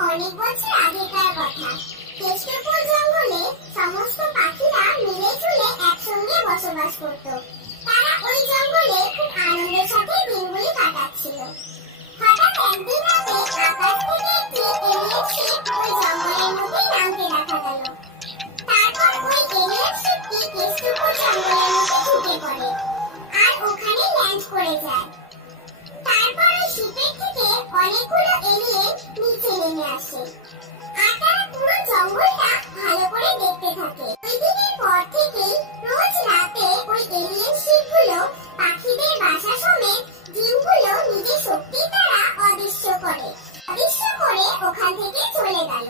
অনেক বছর আগেকার কথা। কেষ্টপুর জঙ্গলে সমস্ত পাখিরা মিলে ঝুলে একসঙ্গে বসবাস করত। তারা ওই জঙ্গলে খুব আনন্দের সাথে দিনগুলি কাটাচ্ছিল। হঠাৎ একদিন রাতে আকাশ থেকে একটি এলিয়েন শিপ ওই জঙ্গলের মধ্যে নামতে দেখা গেল। তারপর ওই এলিয়েন শিপটি কেষ্টপুর জঙ্গলের মধ্যে ঢুকে পড়ে আর ওখানে ল্যান্ড করে যায়। তারপর ওই শিপের থেকে অনেকগুলো এলিয়েন নিচে নেমে আসে আর তারা পুরো জঙ্গলটা ভালো করে দেখতে থাকে। ওই দিনের পর থেকেই রোজ রাতে ওই এলিয়েন শিপগুলো পাখিদের বাসা সমেত ডিমগুলো নিজের শক্তির দ্বারা অদৃশ্য করে ওখান থেকে চলে গেল।